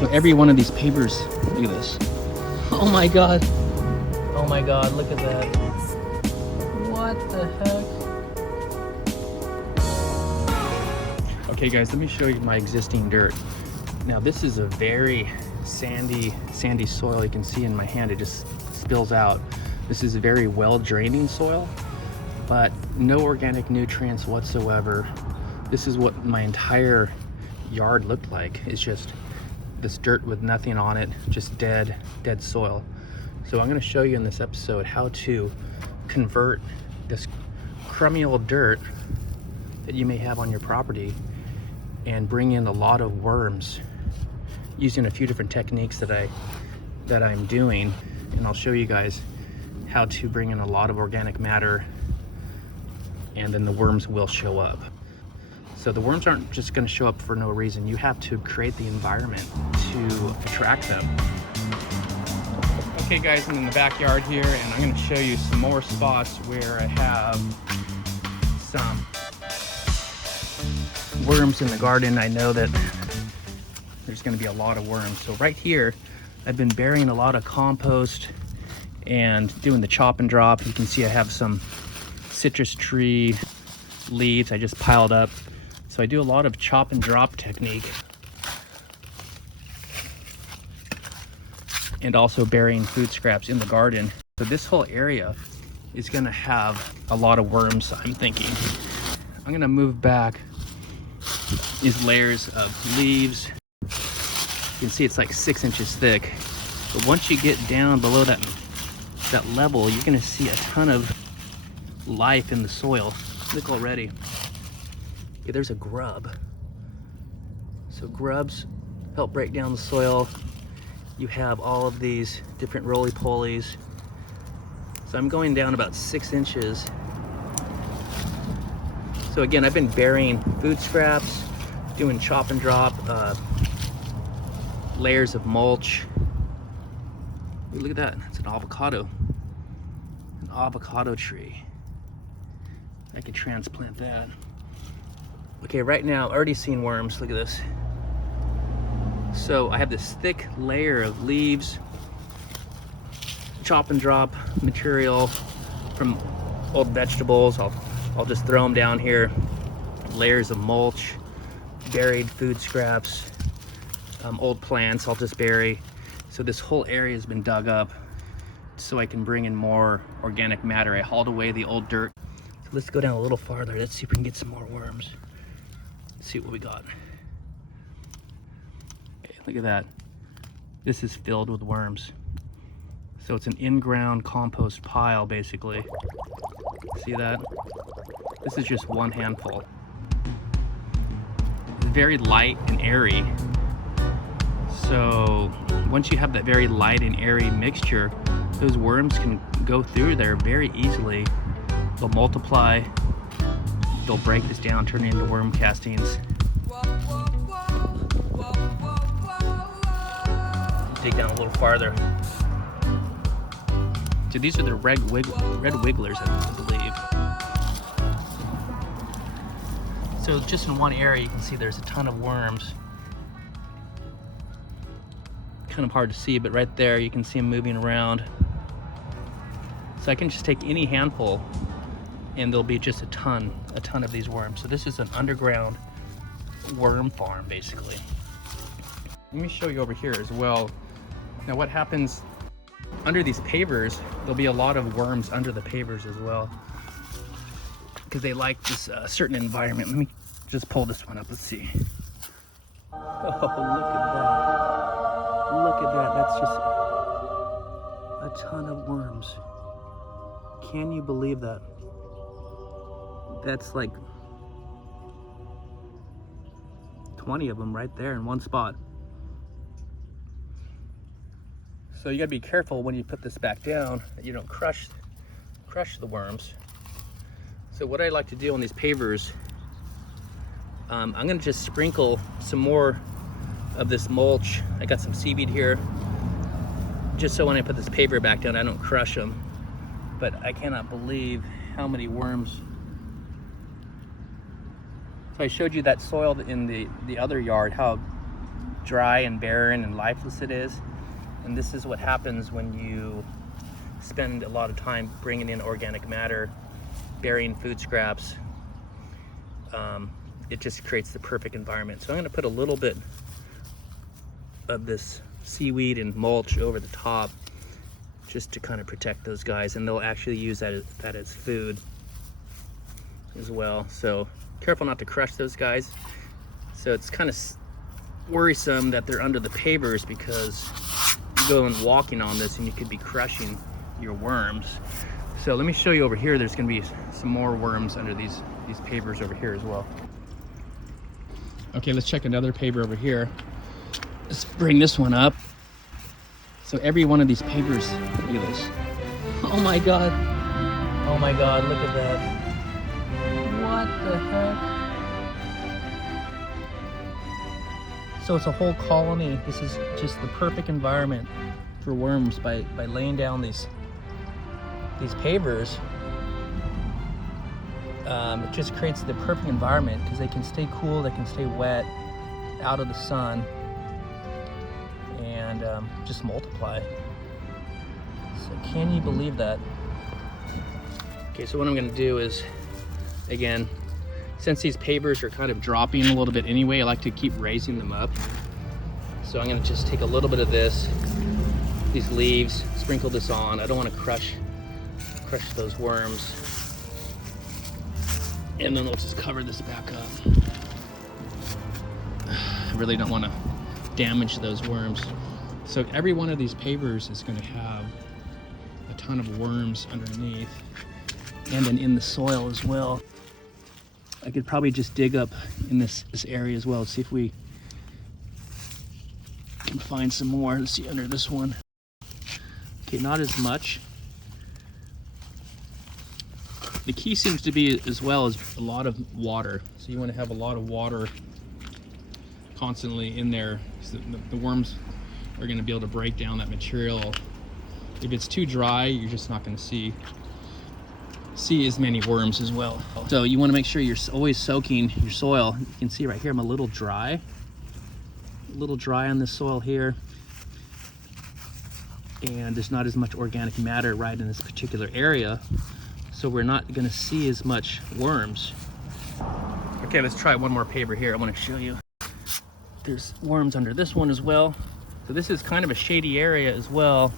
So every one of these pavers, look at this. Oh my God. Oh my God, look at that. What the heck? Okay guys, let me show you my existing dirt. Now this is a very sandy soil. You can see in my hand, it just spills out. This is a very well draining soil, but no organic nutrients whatsoever. This is what my entire yard looked like. It's just this dirt with nothing on it, just dead soil. So I'm going to show you in this episode how to convert this crummy old dirt that you may have on your property and bring in a lot of worms using a few different techniques that I'm doing, and I'll show you guys how to bring in a lot of organic matter, and then the worms will show up. So the worms aren't just going to show up for no reason. You have to create the environment to attract them. Okay guys, I'm in the backyard here, and I'm going to show you some more spots where I have some worms in the garden. I know that there's going to be a lot of worms. So right here, I've been burying a lot of compost and doing the chop and drop. You can see I have some citrus tree leaves I just piled up. So I do a lot of chop and drop technique, and also burying food scraps in the garden. So this whole area is going to have a lot of worms, I'm thinking. I'm going to move back these layers of leaves. You can see it's like 6 inches thick, but once you get down below that level, you're going to see a ton of life in the soil. Look already. Okay, there's a grub. So grubs help break down the soil. You have all of these different roly-polies. So I'm going down about 6 inches. So again, I've been burying food scraps, doing chop and drop, layers of mulch. Ooh, look at that, it's an avocado tree. I could transplant that. Okay, right now, already seen worms, look at this. So I have this thick layer of leaves, chop and drop material from old vegetables. I'll just throw them down here. Layers of mulch, buried food scraps, old plants I'll just bury. So this whole area has been dug up so I can bring in more organic matter. I hauled away the old dirt. So let's go down a little farther. Let's see if we can get some more worms. Let's see what we got. Okay, look at that. This is filled with worms. So it's an in-ground compost pile, basically. See that? This is just one handful. It's very light and airy. So once you have that very light and airy mixture, those worms can go through there very easily. They'll multiply, they'll break this down, turn it into worm castings. Dig down a little farther. So these are the red wigglers, I believe. So just in one area, you can see there's a ton of worms. Kind of hard to see, but right there you can see them moving around. So I can just take any handful and there'll be just a ton of these worms. So this is an underground worm farm, basically. Let me show you over here as well. Now what happens under these pavers, there'll be a lot of worms under the pavers as well, because they like this certain environment. Let me just pull this one up, let's see. Oh, look at that. Look at that, that's just a ton of worms. Can you believe that? That's like 20 of them right there in one spot. So you gotta be careful when you put this back down that you don't crush the worms. So what I like to do on these pavers, I'm gonna just sprinkle some more of this mulch. I got some seaweed here, just so when I put this paver back down, I don't crush them. But I cannot believe how many worms. So I showed you that soil in the other yard, how dry and barren and lifeless it is. And this is what happens when you spend a lot of time bringing in organic matter, burying food scraps. It just creates the perfect environment. So I'm gonna put a little bit of this seaweed and mulch over the top just to kind of protect those guys, and they'll actually use that as food as well. So careful not to crush those guys. So it's kind of worrisome that they're under the pavers, because you go and walking on this and you could be crushing your worms. So let me show you over here. There's going to be some more worms under these pavers over here as well. Okay, let's check another paver over here. Let's bring this one up. So every one of these pavers, look at this. Oh my god. Oh my god, look at that. What the heck? So it's a whole colony. This is just the perfect environment for worms by laying down these pavers. It just creates the perfect environment because they can stay cool, they can stay wet, out of the sun, and just multiply. So can you believe that? Okay, so what I'm gonna do is, again, since these pavers are kind of dropping a little bit anyway, I like to keep raising them up. So I'm gonna just take a little bit of these leaves, sprinkle this on. I don't wanna crush those worms. And then we'll just cover this back up. I really don't want to damage those worms. So every one of these pavers is going to have a ton of worms underneath, and then in the soil as well. I could probably just dig up in this area as well, see if we can find some more. Let's see under this one. Okay, not as much. The key seems to be as well as a lot of water. So you want to have a lot of water constantly in there, so the worms are going to be able to break down that material. If it's too dry, you're just not going to see as many worms as well. So you want to make sure you're always soaking your soil. You can see right here I'm a little dry on this soil here, and there's not as much organic matter right in this particular area. So we're not going to see as much worms. Okay, let's try one more paver here. I want to show you. There's worms under this one as well. So this is kind of a shady area as well.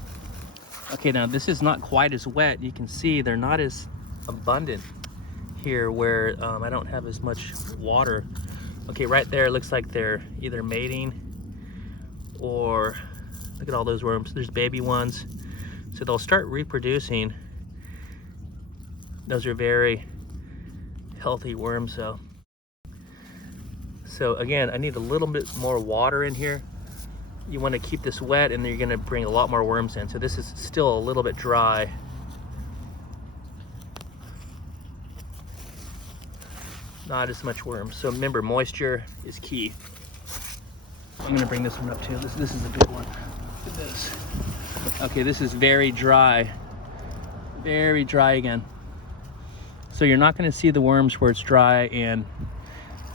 Okay, now this is not quite as wet. You can see they're not as abundant here where I don't have as much water. Okay, right there it looks like they're either mating, or look at all those worms. There's baby ones. So they'll start reproducing. Those are very healthy worms though. So again, I need a little bit more water in here. You want to keep this wet, and then you're going to bring a lot more worms in. So this is still a little bit dry. Not as much worms. So remember, moisture is key. I'm going to bring this one up too. This is a big one. Look at this. Okay, this is very dry. Very dry again. So you're not going to see the worms where it's dry, and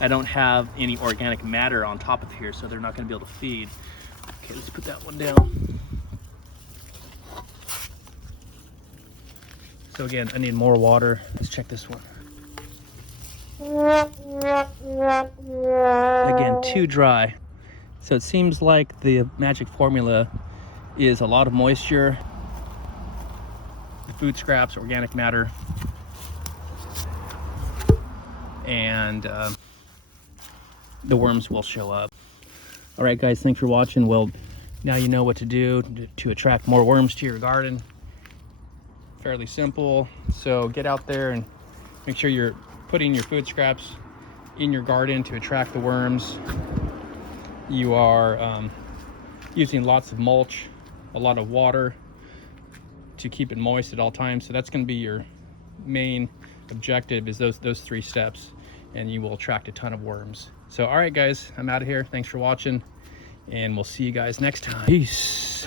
I don't have any organic matter on top of here, so they're not going to be able to feed. Okay, let's put that one down. So again, I need more water. Let's check this one. Again, too dry. So it seems like the magic formula is a lot of moisture, the food scraps, organic matter, and the worms will show up. All right, guys, thanks for watching. Well, now you know what to do to attract more worms to your garden. Fairly simple. So get out there and make sure you're putting your food scraps in your garden to attract the worms. You are using lots of mulch, a lot of water to keep it moist at all times. So that's going to be your main objective, is those 3 steps, and you will attract a ton of worms. So all right, guys, I'm out of here. Thanks for watching, and we'll see you guys next time. Peace.